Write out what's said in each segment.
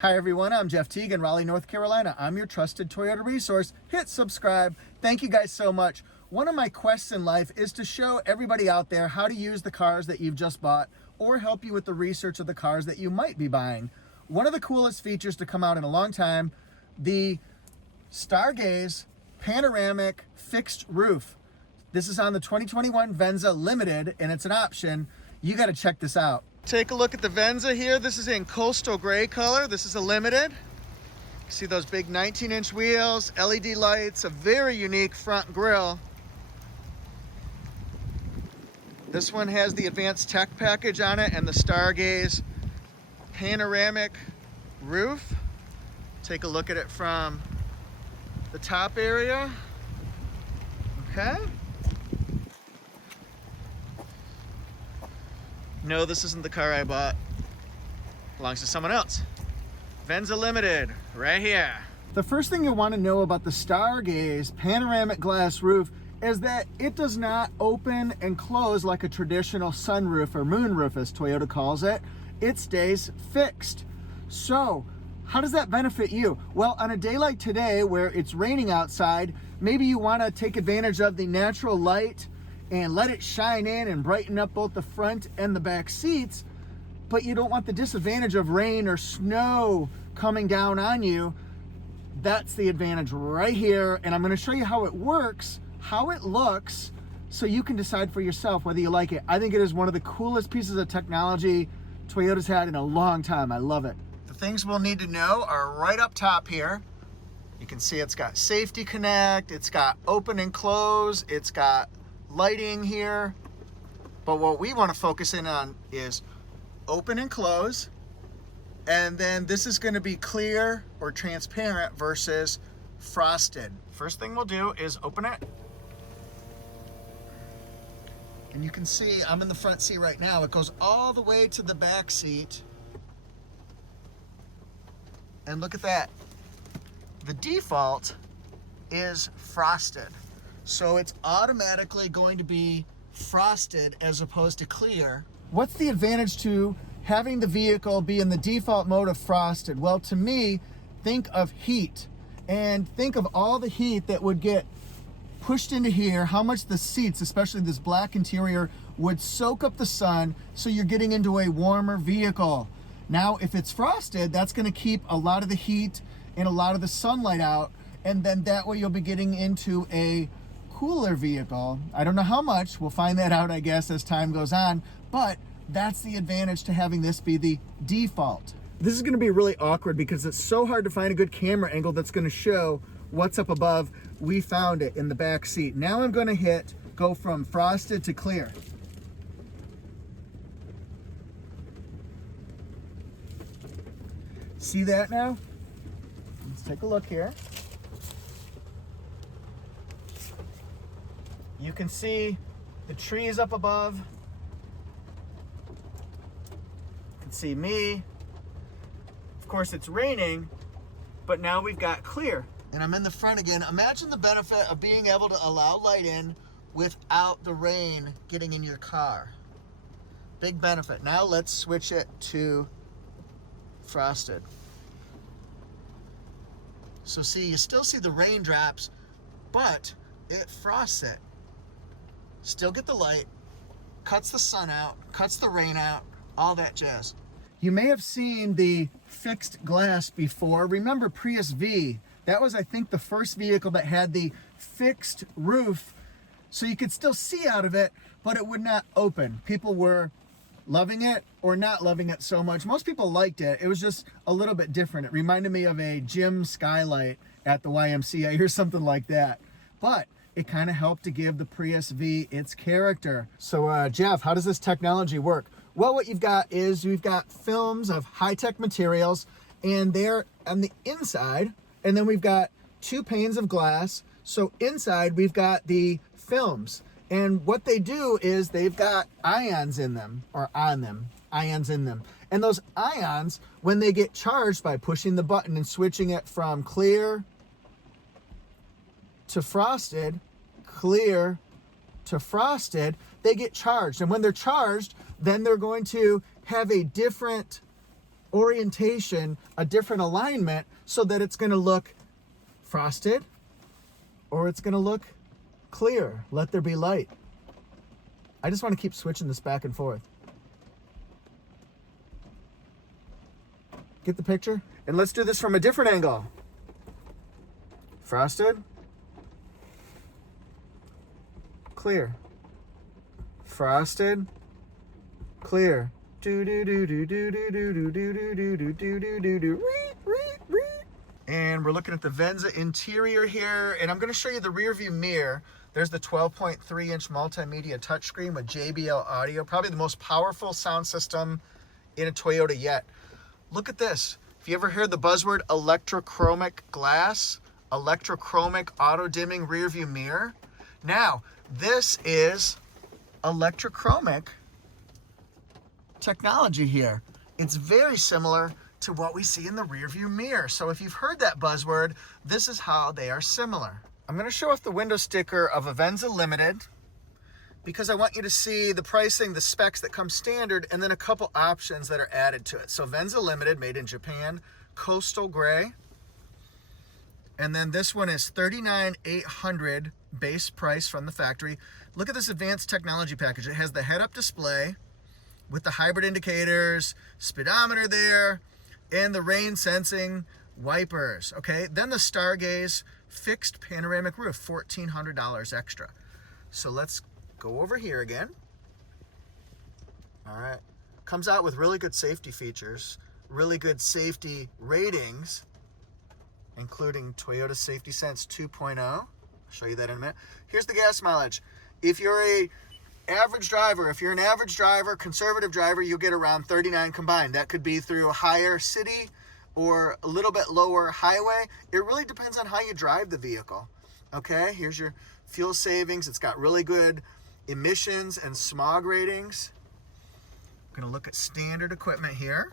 Hi everyone, I'm Jeff Teague in Raleigh, North Carolina. I'm your trusted Toyota resource. Hit subscribe. Thank you guys so much. One of my quests in life is to show everybody out there how to use the cars that you've just bought or help you with the research of the cars that you might be buying. One of the coolest features to come out in a long time, the Stargaze Panoramic Fixed Roof. This is on the 2021 Venza Limited and it's an option. You got to check this out. Take a look at the Venza here. This is in coastal gray color. This is a limited. See those big 19-inch wheels, LED lights, a very unique front grille. This one has the advanced tech package on it and the Stargaze panoramic roof. Take a look at it from the top area. Okay. No, this isn't the car I bought. Belongs to someone else. Venza Limited, right here. The first thing you want to know about the Stargaze panoramic glass roof is that it does not open and close like a traditional sunroof or moonroof, as Toyota calls it. It stays fixed. So, how does that benefit you? Well, on a day like today where it's raining outside, maybe you want to take advantage of the natural light and let it shine in and brighten up both the front and the back seats, but you don't want the disadvantage of rain or snow coming down on you. That's the advantage right here, and I'm going to show you how it works, how it looks, so you can decide for yourself whether you like it. I think it is one of the coolest pieces of technology Toyota's had in a long time. I love it. The things we'll need to know are right up top here. You can see it's got safety connect, it's got open and close, it's got lighting here, but what we want to focus in on is open and close, and then this is going to be clear or transparent versus frosted. First thing we'll do is open it, and you can see I'm in the front seat right now. It goes all the way to the back seat, and look at that. The default is frosted. So it's automatically going to be frosted as opposed to clear. What's the advantage to having the vehicle be in the default mode of frosted? Well, to me, think of heat and think of all the heat that would get pushed into here, how much the seats, especially this black interior, would soak up the sun, so you're getting into a warmer vehicle. Now, if it's frosted, that's going to keep a lot of the heat and a lot of the sunlight out, and then that way you'll be getting into a cooler vehicle. I don't know how much. We'll find that out, I guess, as time goes on, but that's the advantage to having this be the default. This is going to be really awkward because it's so hard to find a good camera angle that's going to show what's up above. We found it in the back seat. Now I'm going to go from frosted to clear. See that now? Let's take a look here. You can see the trees up above. You can see me. Of course, it's raining, but now we've got clear. And I'm in the front again. Imagine the benefit of being able to allow light in without the rain getting in your car. Big benefit. Now let's switch it to frosted. So see, you still see the raindrops, but it frosts it. Still get the light, cuts the sun out, cuts the rain out, all that jazz. You may have seen the fixed glass before. Remember Prius V? That was, I think, the first vehicle that had the fixed roof, so you could still see out of it, but it would not open. People were loving it or not loving it so much. Most people liked it. It was just a little bit different. It reminded me of a gym skylight at the YMCA or something like that. But it kind of helped to give the Prius V its character. So Jeff, how does this technology work? Well, what you've got is we've got films of high-tech materials, and they're on the inside, and then we've got two panes of glass. So inside we've got the films, and what they do is they've got ions in them, or on them, ions in them. And those ions, when they get charged by pushing the button and switching it from clear to frosted, clear to frosted, they get charged. And when they're charged, then they're going to have a different orientation, a different alignment, so that it's going to look frosted or it's going to look clear. Let there be light. I just want to keep switching this back and forth. Get the picture? And let's do this from a different angle. Frosted. Clear. Frosted. Clear. Do do do do do do do do do do do do do do do. And we're looking at the Venza interior here, and I'm going to show you the rear view mirror. There's the 12.3-inch multimedia touchscreen with JBL audio, probably the most powerful sound system in a Toyota yet. Look at this. If you ever heard the buzzword electrochromic glass, electrochromic auto-dimming rear view mirror, now this is electrochromic technology here. It's very similar to what we see in the rear view mirror. So if you've heard that buzzword, this is how they are similar. I'm going to show off the window sticker of a Venza Limited because I want you to see the pricing, the specs that come standard, and then a couple options that are added to it. So Venza Limited, made in Japan, coastal gray. And then this one is $39,800 base price from the factory. Look at this advanced technology package. It has the head-up display with the hybrid indicators, speedometer there, and the rain sensing wipers, okay? Then the Stargaze fixed panoramic roof, $1,400 extra. So let's go over here again. All right, comes out with really good safety features, really good safety ratings, including Toyota Safety Sense 2.0. I'll show you that in a minute. Here's the gas mileage. If you're an average driver, conservative driver, you'll get around 39 combined. That could be through a higher city or a little bit lower highway. It really depends on how you drive the vehicle. Okay, here's your fuel savings. It's got really good emissions and smog ratings. I'm gonna look at standard equipment here.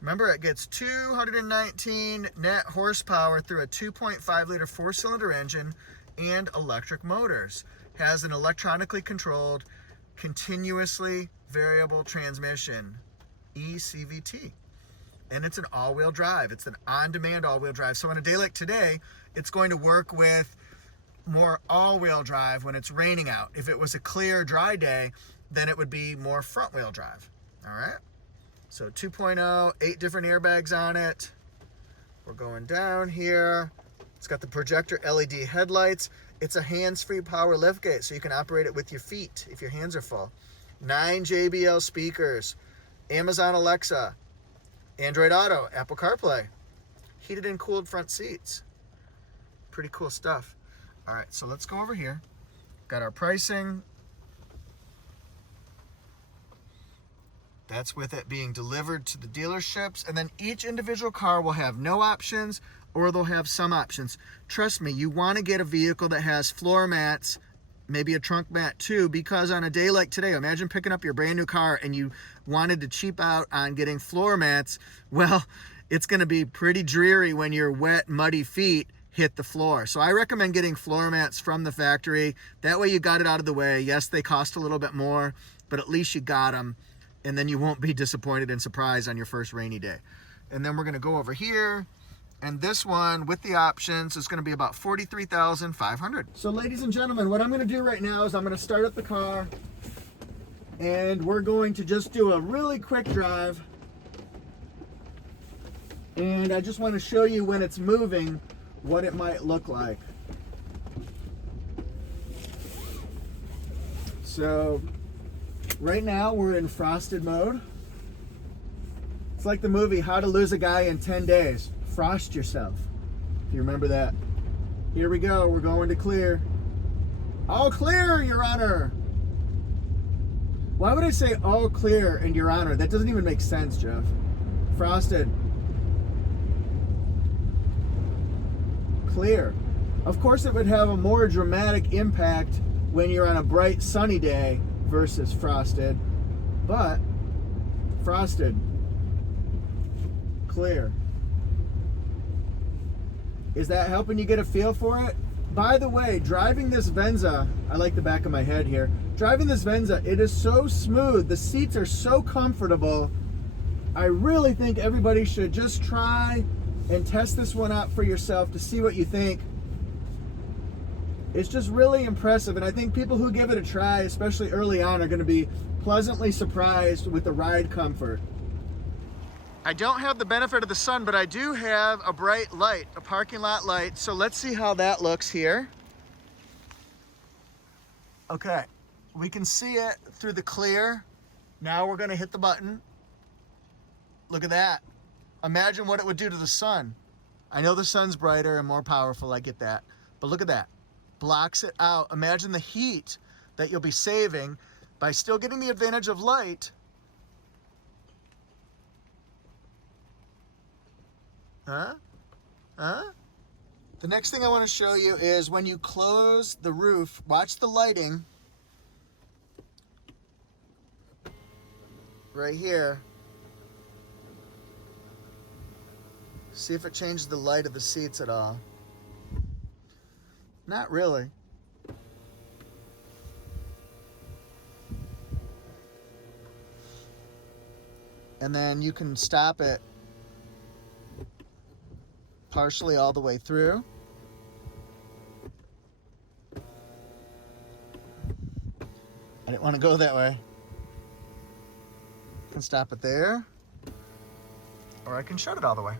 Remember, it gets 219 net horsepower through a 2.5 liter 4-cylinder engine and electric motors. Has an electronically controlled, continuously variable transmission, ECVT. And it's an all-wheel drive. It's an on-demand all-wheel drive. So on a day like today, it's going to work with more all-wheel drive when it's raining out. If it was a clear, dry day, then it would be more front-wheel drive. All right? So 2.0, 8 different airbags on it. We're going down here. It's got the projector LED headlights. It's a hands-free power liftgate, so you can operate it with your feet if your hands are full. 9 JBL speakers, Amazon Alexa, Android Auto, Apple CarPlay, heated and cooled front seats. Pretty cool stuff. All right, so let's go over here. Got our pricing. That's with it being delivered to the dealerships. And then each individual car will have no options, or they'll have some options. Trust me, you want to get a vehicle that has floor mats, maybe a trunk mat too, because on a day like today, imagine picking up your brand new car and you wanted to cheap out on getting floor mats. Well, it's going to be pretty dreary when your wet, muddy feet hit the floor. So I recommend getting floor mats from the factory. That way you got it out of the way. Yes, they cost a little bit more, but at least you got them, and then you won't be disappointed and surprised on your first rainy day. And then we're going to go over here. And this one, with the options, is going to be about $43,500. So ladies and gentlemen, what I'm going to do right now is I'm going to start up the car, and we're going to just do a really quick drive. And I just want to show you when it's moving, what it might look like. So right now we're in frosted mode. It's like the movie How to Lose a Guy in 10 Days. Frost yourself, if you remember that. Here we go, we're going to clear. All clear, Your Honor. Why would I say all clear and Your Honor? That doesn't even make sense, Jeff. Frosted. Clear. Of course it would have a more dramatic impact when you're on a bright sunny day versus frosted, but frosted. Clear. Is that helping you get a feel for it? By the way, driving this Venza, I like the back of my head here. Driving this Venza, it is so smooth. The seats are so comfortable. I really think everybody should just try and test this one out for yourself to see what you think. It's just really impressive, and I think people who give it a try, especially early on, are going to be pleasantly surprised with the ride comfort. I don't have the benefit of the sun, but I do have a bright light, a parking lot light, so let's see how that looks here. Okay, we can see it through the clear. Now we're going to hit the button. Look at that. Imagine what it would do to the sun. I know the sun's brighter and more powerful, I get that, but look at that. Blocks it out. Imagine the heat that you'll be saving by still getting the advantage of light. Huh? The next thing I want to show you is when you close the roof, watch the lighting right here. See if it changes the light of the seats at all. Not really. And then you can stop it partially all the way through. I didn't want to go that way. I can stop it there, or I can shut it all the way.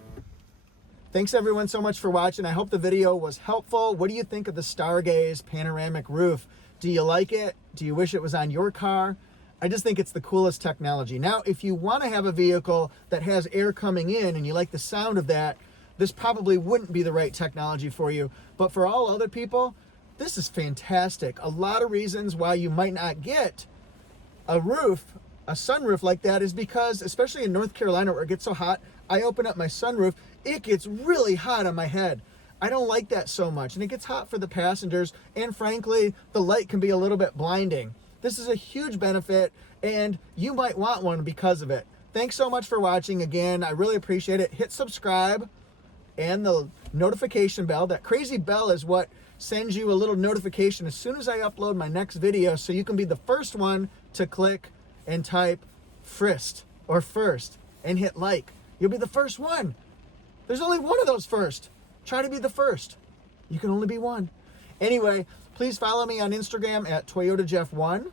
Thanks everyone so much for watching. I hope the video was helpful. What do you think of the Stargaze panoramic roof? Do you like it? Do you wish it was on your car? I just think it's the coolest technology. Now, if you want to have a vehicle that has air coming in and you like the sound of that, this probably wouldn't be the right technology for you. But for all other people, this is fantastic. A lot of reasons why you might not get a roof, a sunroof like that, is because, especially in North Carolina where it gets so hot, I open up my sunroof, it gets really hot on my head. I don't like that so much, and it gets hot for the passengers, and frankly, the light can be a little bit blinding. This is a huge benefit, and you might want one because of it. Thanks so much for watching again. I really appreciate it. Hit subscribe and the notification bell. That crazy bell is what sends you a little notification as soon as I upload my next video, so you can be the first one to click and type first or first and hit like. You'll be the first one. There's only one of those first. Try to be the first. You can only be one. Anyway, please follow me on Instagram at ToyotaJeff1.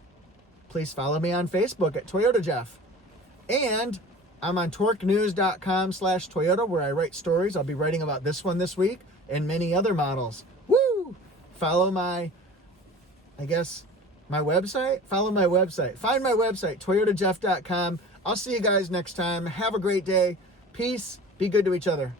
Please follow me on Facebook at ToyotaJeff. And I'm on torquenews.com/Toyota, where I write stories. I'll be writing about this one this week and many other models. Woo! Follow my website. Follow my website. Find my website, ToyotaJeff.com. I'll see you guys next time. Have a great day. Peace. Be good to each other.